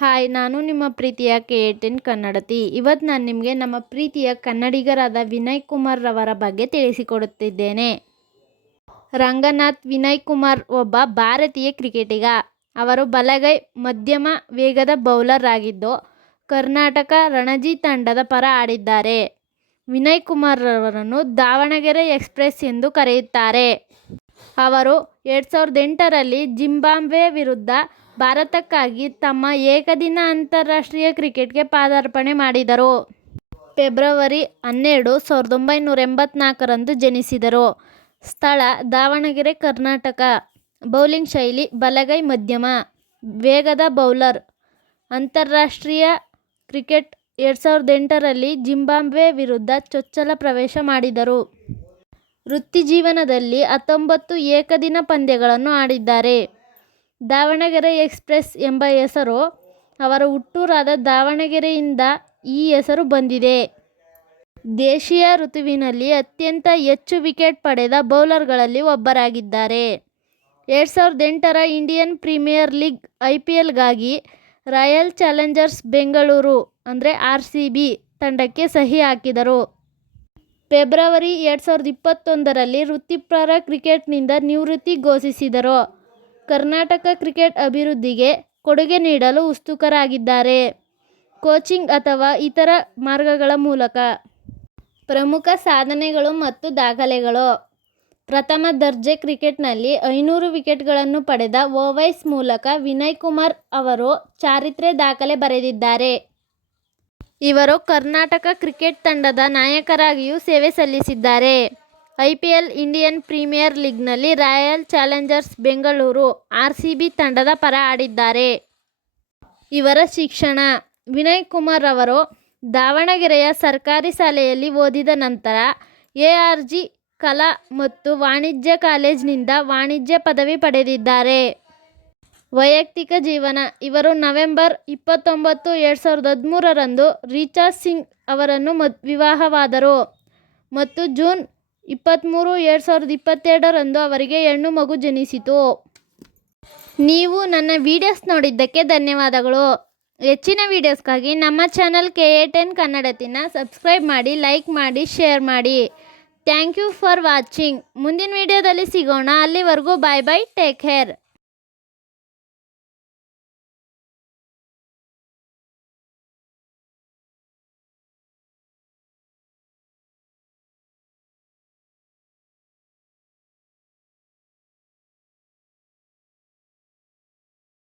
Hi, ನಾನು ನಿಮ್ಮ ಪ್ರೀತಿಯ KA10 ಕನ್ನಡತಿ. ಇವತ್ತು ನಾನು ನಿಮಗೆ ನಮ್ಮ ಪ್ರೀತಿಯ ಕನ್ನಡಿಗರಾದ ವಿನಯ್ ಕುಮಾರ್ ರವರ ಬಗ್ಗೆ ತಿಳಿಸಿಕೊಡುತ್ತಿದ್ದೇನೆ. ರಂಗನಾಥ್ ವಿನಯ್ ಕುಮಾರ್ ಒಬ್ಬ ಭಾರತೀಯ ಕ್ರಿಕೆಟಿಗ. ಅವರು ಬಲಗೈ ಮಧ್ಯಮ ವೇಗದ ಬೌಲರ್ ಆಗಿದ್ದು ಕರ್ನಾಟಕ ರಣಜಿ ತಂಡದ ಪರ ಆಡಿದ್ದಾರೆ. ವಿನಯ್ ಕುಮಾರ್ ರವರನ್ನು ದಾವಣಗೆರೆ ಎಕ್ಸ್‌ಪ್ರೆಸ್ ಎಂದು ಕರೆಯುತ್ತಾರೆ. ಅವರು 2008ರಲ್ಲಿ ಜಿಂಬಾಬ್ವೆ ವಿರುದ್ಧ ಭಾರತಕ್ಕಾಗಿ ತಮ್ಮ ಏಕದಿನ ಅಂತಾರಾಷ್ಟ್ರೀಯ ಕ್ರಿಕೆಟ್ಗೆ ಪಾದಾರ್ಪಣೆ ಮಾಡಿದರು. ಫೆಬ್ರವರಿ 12, 1984ರಂದು ಜನಿಸಿದರು. ಸ್ಥಳ ದಾವಣಗೆರೆ, ಕರ್ನಾಟಕ. ಬೌಲಿಂಗ್ ಶೈಲಿ ಬಲಗೈ ಮಧ್ಯಮ ವೇಗದ ಬೌಲರ್. ಅಂತಾರಾಷ್ಟ್ರೀಯ ಕ್ರಿಕೆಟ್ 2008ರಲ್ಲಿ ಜಿಂಬಾಬ್ವೆ ವಿರುದ್ಧ ಚೊಚ್ಚಲ ಪ್ರವೇಶ ಮಾಡಿದರು. ವೃತ್ತಿಜೀವನದಲ್ಲಿ 19 ಏಕದಿನ ಪಂದ್ಯಗಳನ್ನು ಆಡಿದ್ದಾರೆ. ದಾವಣಗೆರೆ ಎಕ್ಸ್‌ಪ್ರೆಸ್ ಎಂಬ ಹೆಸರು ಅವರ ಹುಟ್ಟೂರಾದ ದಾವಣಗೆರೆಯಿಂದ ಈ ಹೆಸರು ಬಂದಿದೆ. ದೇಶೀಯ ಋತುವಿನಲ್ಲಿ ಅತ್ಯಂತ ಹೆಚ್ಚು ವಿಕೆಟ್ ಪಡೆದ ಬೌಲರ್ಗಳಲ್ಲಿ ಒಬ್ಬರಾಗಿದ್ದಾರೆ. 2008ರ ಇಂಡಿಯನ್ ಪ್ರೀಮಿಯರ್ ಲೀಗ್ IPLಗಾಗಿ ರಾಯಲ್ ಚಾಲೆಂಜರ್ಸ್ ಬೆಂಗಳೂರು RCB ತಂಡಕ್ಕೆ ಸಹಿ ಹಾಕಿದರು. ಫೆಬ್ರವರಿ 2021ರಲ್ಲಿ ವೃತ್ತಿಪರ ಕ್ರಿಕೆಟ್ನಿಂದ ನಿವೃತ್ತಿ ಘೋಷಿಸಿದರು. ಕರ್ನಾಟಕ ಕ್ರಿಕೆಟ್ ಅಭಿವೃದ್ಧಿಗೆ ಕೊಡುಗೆ ನೀಡಲು ಉತ್ಸುಕರಾಗಿದ್ದಾರೆ. ಕೋಚಿಂಗ್ ಅಥವಾ ಇತರ ಮಾರ್ಗಗಳ ಮೂಲಕ. ಪ್ರಮುಖ ಸಾಧನೆಗಳು ಮತ್ತು ದಾಖಲೆಗಳು. ಪ್ರಥಮ ದರ್ಜೆ ಕ್ರಿಕೆಟ್ನಲ್ಲಿ 500 ವಿಕೆಟ್ಗಳನ್ನು ಪಡೆದ ಓವೈಸ್ ಮೂಲಕ ವಿನಯ್ ಕುಮಾರ್ ಅವರು ಚಾರಿತ್ರ್ಯ ದಾಖಲೆ ಬರೆದಿದ್ದಾರೆ. ಇವರು ಕರ್ನಾಟಕ ಕ್ರಿಕೆಟ್ ತಂಡದ ನಾಯಕರಾಗಿಯೂ ಸೇವೆ ಸಲ್ಲಿಸಿದ್ದಾರೆ. IPL ಇಂಡಿಯನ್ ಪ್ರೀಮಿಯರ್ ಲೀಗ್ನಲ್ಲಿ ರಾಯಲ್ ಚಾಲೆಂಜರ್ಸ್ ಬೆಂಗಳೂರು RCB ತಂಡದ ಪರ ಆಡಿದ್ದಾರೆ. ಇವರ ಶಿಕ್ಷಣ. ವಿನಯ್ ಕುಮಾರ್ ಅವರು ದಾವಣಗೆರೆಯ ಸರ್ಕಾರಿ ಶಾಲೆಯಲ್ಲಿ ಓದಿದ ನಂತರ ARG ಕಲಾ ಮತ್ತು ವಾಣಿಜ್ಯ ಕಾಲೇಜಿನಿಂದ ವಾಣಿಜ್ಯ ಪದವಿ ಪಡೆದಿದ್ದಾರೆ. ವೈಯಕ್ತಿಕ ಜೀವನ. ಇವರು ನವೆಂಬರ್ 29, 2013ರಂದು ರಿಚಾ ಸಿಂಗ್ ಅವರನ್ನು ವಿವಾಹವಾದರು ಮತ್ತು ಜೂನ್ 23, 2022ರಂದು ಅವರಿಗೆ ಹೆಣ್ಣು ಮಗು ಜನಿಸಿತು. ನೀವು ನನ್ನ ವಿಡಿಯೋಸ್ ನೋಡಿದ್ದಕ್ಕೆ ಧನ್ಯವಾದಗಳು. ಹೆಚ್ಚಿನ ವಿಡಿಯೋಸ್ಗಾಗಿ ನಮ್ಮ ಚಾನಲ್ KA10 ಕನ್ನಡತಿನ ಸಬ್ಸ್ಕ್ರೈಬ್ ಮಾಡಿ, ಲೈಕ್ ಮಾಡಿ, ಶೇರ್ ಮಾಡಿ. Thank you for watching. ಮುಂದಿನ ವಿಡಿಯೋದಲ್ಲಿ ಸಿಗೋಣ. ಅಲ್ಲಿವರೆಗೂ ಬಾಯ್ ಬಾಯ್, ಟೇಕ್ ಕೇರ್.